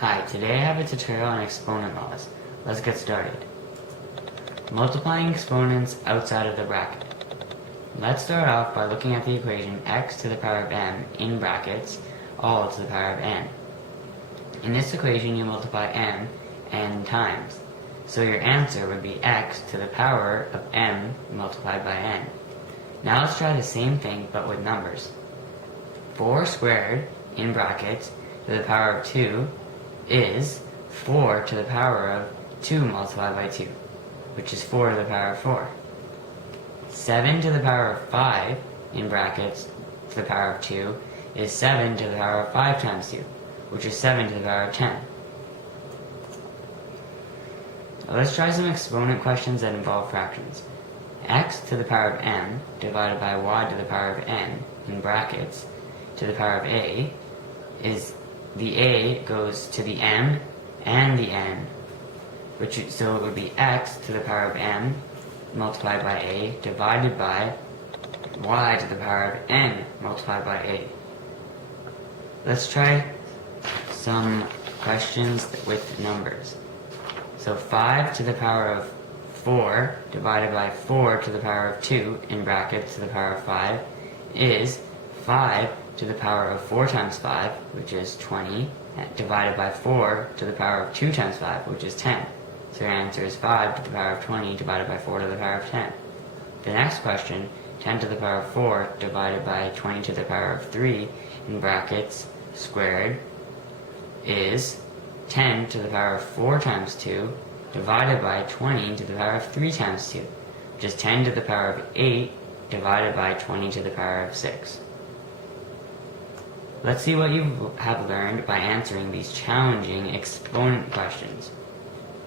Hi, today I have a tutorial on exponent laws. Let's get started. Multiplying exponents outside of the bracket. Let's start off by looking at the equation x to the power of m in brackets, all to the power of n. In this equation you multiply m n times, so your answer would be x to the power of m multiplied by n. Now let's try the same thing but with numbers. 4 squared in brackets to the power of 2 is 4 to the power of 2 multiplied by 2, which is 4 to the power of 4. 7 to the power of 5 in brackets to the power of 2 is 7 to the power of 5 times 2, which is 7 to the power of 10. Now let's try some exponent questions that involve fractions. X to the power of m divided by y to the power of n in brackets to the power of a is the a goes to the m and the n, so it would be x to the power of m multiplied by a divided by y to the power of n multiplied by a. Let's try some questions with numbers. So 5 to the power of 4 divided by 4 to the power of 2 in brackets to the power of 5 is 5 to the power of 4 times 5, which is 20, divided by 4 to the power of 2 times 5, which is 10. So your answer is 5 to the power of 20 divided by 4 to the power of 10. The next question, 10 to the power of 4 divided by 20 to the power of 3 in brackets squared is 10 to the power of 4 times 2 divided by 20 to the power of 3 times 2, which is 10 to the power of 8 divided by 20 to the power of 6. Let's see what you have learned by answering these challenging exponent questions.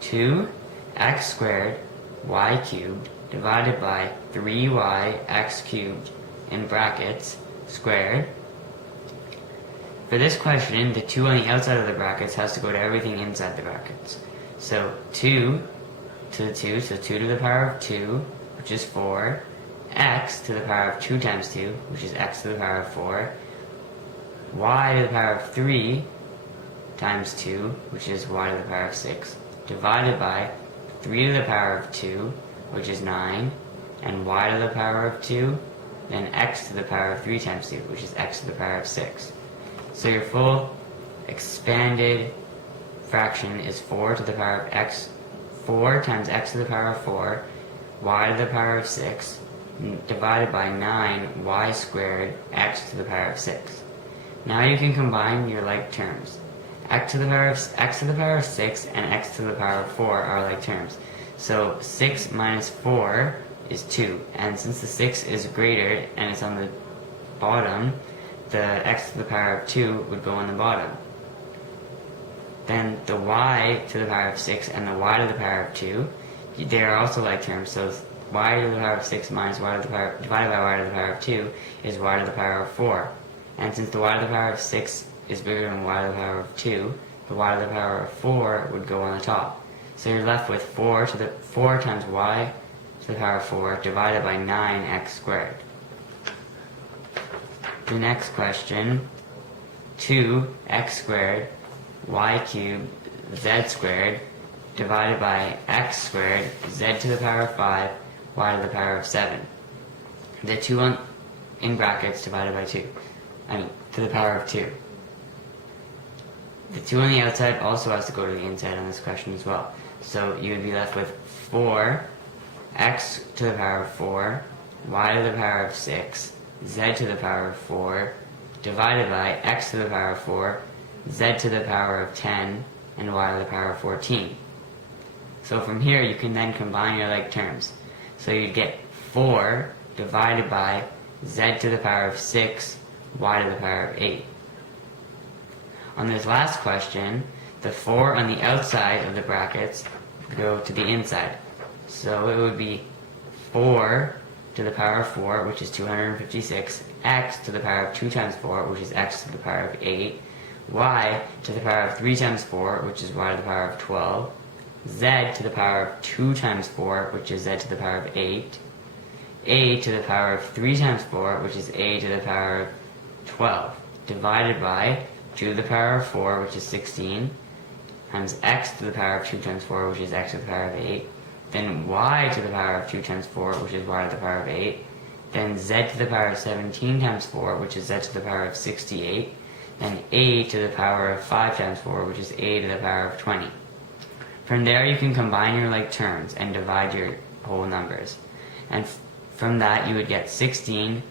2x squared y cubed divided by 3y x cubed in brackets squared. For this question, the 2 on the outside of the brackets has to go to everything inside the brackets. So 2 to the 2, so 2 to the power of 2, which is 4, x to the power of 2 times 2, which is x to the power of 4, y to the power of 3 times 2, which is y to the power of 6, divided by 3 to the power of 2, which is 9, and y to the power of 2, then x to the power of 3 times 2, which is x to the power of 6. So your full expanded fraction is 4 to the power of x, 4 times x to the power of 4, y to the power of 6, divided by 9y squared x to the power of 6. Now you can combine your like terms. X to the power of 6 and x to the power of 4 are like terms. So 6 minus 4 is 2, and since the 6 is greater and it's on the bottom, the x to the power of 2 would go on the bottom. Then the y to the power of 6 and the y to the power of 2, they are also like terms. So y to the power of 6 minus y to the power divided by y to the power of 2 is y to the power of 4. And since the y to the power of 6 is bigger than y to the power of 2, the y to the power of 4 would go on the top. So you're left with 4 times y to the power of 4 divided by 9x squared. The next question, 2x squared y cubed z squared divided by x squared z to the power of 5 y to the power of 7. The 2 in brackets divided by 2. To the power of 2. The 2 on the outside also has to go to the inside on this question as well. So you would be left with 4 x to the power of 4, y to the power of 6, z to the power of 4, divided by x to the power of 4, z to the power of 10, and y to the power of 14. So from here you can then combine your like terms. So you'd get 4 divided by z to the power of 6, y to the power of 8. On this last question, the 4 on the outside of the brackets go to the inside. So it would be 4 to the power of 4, which is 256, x to the power of 2 times 4, which is x to the power of 8, y to the power of 3 times 4, which is y to the power of 12, z to the power of 2 times 4, which is z to the power of 8, a to the power of 3 times 4, which is a to the power of 12, divided by 2 to the power of 4, which is 16, times x to the power of 2 times 4, which is x to the power of 8, then y to the power of 2 times 4, which is y to the power of 8, then z to the power of 17 times 4, which is z to the power of 68, and a to the power of 5 times 4, which is a to the power of 20. From there you can combine your like terms and divide your whole numbers. And from that you would get 16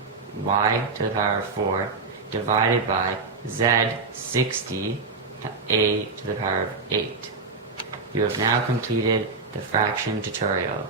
y to the power of 4 divided by z 60 a to the power of 8. You have now completed the fraction tutorial.